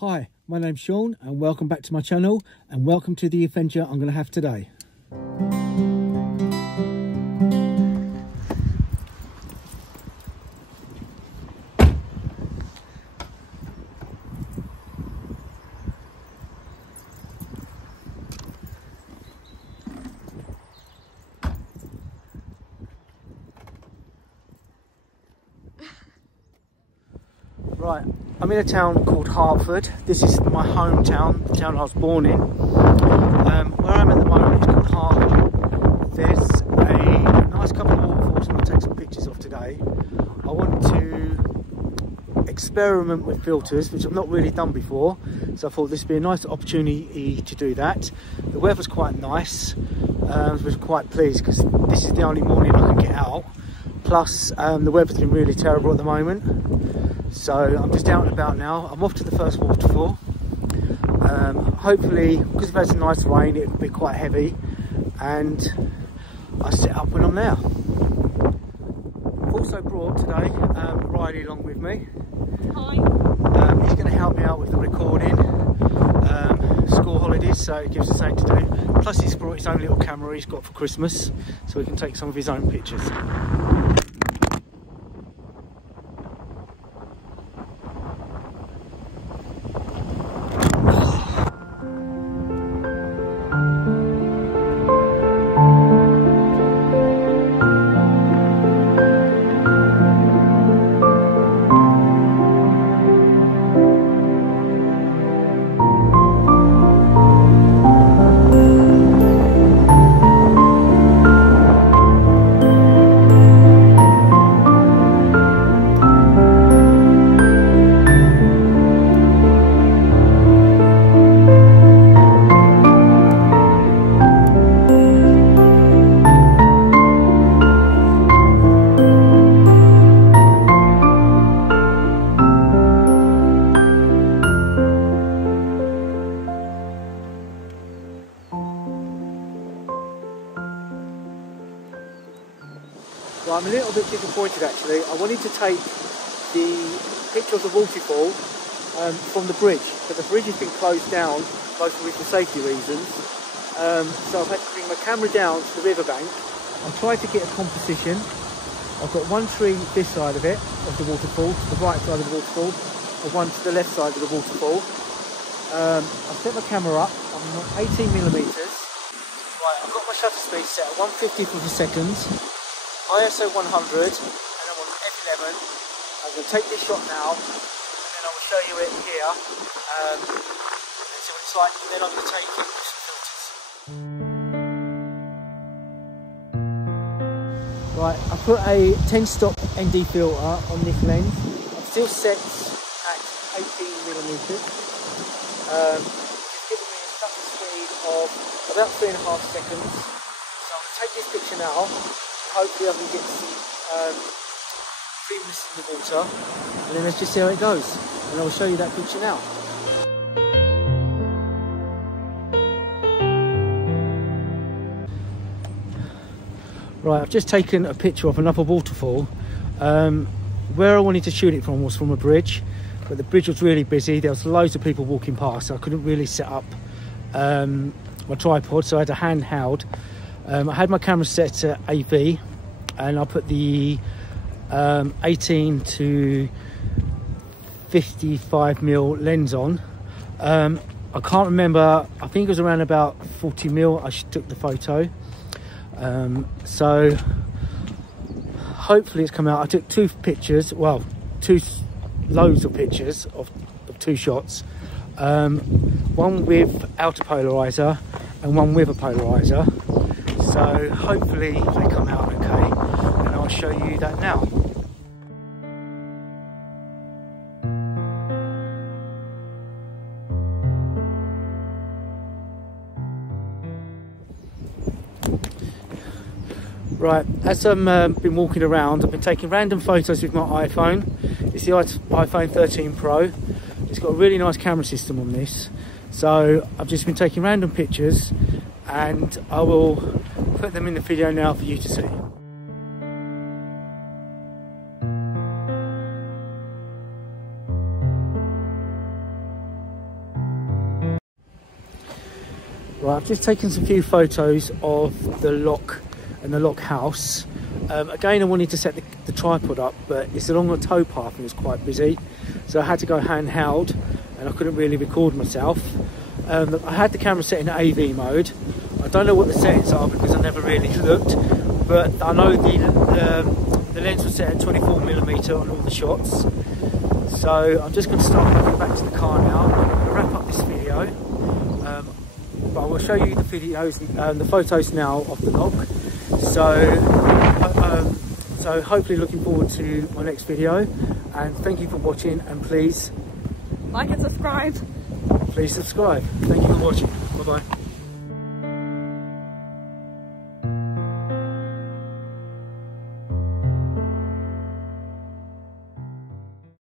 Hi, my name's Sean and welcome back to my channel and welcome to the adventure I'm going to have today. Right, I'm in a town called Hertford. This is my hometown, the town I was born in. Where I'm at the moment is called Hertford. There's a nice couple of waterfalls I'm going to take some pictures of today. I want to experiment with filters, which I've not really done before. So I thought this would be a nice opportunity to do that. The weather's quite nice. I was quite pleased because this is the only morning I can get out. Plus, the weather's been really terrible at the moment. So I'm just out and about now. I'm off to the first waterfall. Hopefully, because we've had some nice rain, it will be quite heavy. And I set up when I'm there. Also brought today Riley along with me. Hi. He's going to help me out with the recording. School holidays, so it gives us something to do. Plus he's brought his own little camera he's got for Christmas, so we can take some of his own pictures. Well, I'm a little bit disappointed actually. I wanted to take the picture of the waterfall from the bridge, but the bridge has been closed down, mostly for safety reasons. So I've had to bring my camera down to the riverbank. I'm trying to get a composition. I've got one tree this side of it, of the waterfall, to the right side of the waterfall, and one to the left side of the waterfall. I've set my camera up, I'm 18mm. Right, I've got my shutter speed set at 150 per second. ISO 100 and I'm on F11. I'm going to take this shot now and then I will show you it here and see what it's like, and then I'm going to take it with some filters. Right, I put a 10 stop ND filter on this lens. I'm still set at 18mm. It's giving me a shutter speed of about 3.5 seconds. So I'm going to take this picture now. Hopefully I can get some creaminess in the water, and then let's just see how it goes, and I will show you that picture now. Right, I've just taken a picture of another waterfall. Where I wanted to shoot it from was from a bridge, but the bridge was really busy. There was loads of people walking past, so I couldn't really set up my tripod, so I had a handheld. I had my camera set to AV and I put the 18 to 55mm lens on. I can't remember, I think it was around about 40mm I took the photo. So hopefully it's come out. I took two pictures, well, loads of pictures of two shots. One without a polarizer and one with a polarizer. So hopefully they come out okay, and I'll show you that now. Right, as I've been walking around, I've been taking random photos with my iPhone. It's the iPhone 13 Pro. It's got a really nice camera system on this. So I've just been taking random pictures and I will put them in the video now for you to see. Right, I've just taken some few photos of the lock and the lock house. Again, I wanted to set the tripod up, but it's along a towpath and it's quite busy, so I had to go handheld and I couldn't really record myself. I had the camera set in AV mode. I don't know what the settings are because I never really looked, but I know the lens was set at 24mm on all the shots. So I'm just going to start walking back to the car now. I'm going to wrap up this video. But I will show you the videos, the photos now of the lock. So hopefully looking forward to my next video, and thank you for watching, and please like and subscribe. Please subscribe. Thank you for watching. Bye bye.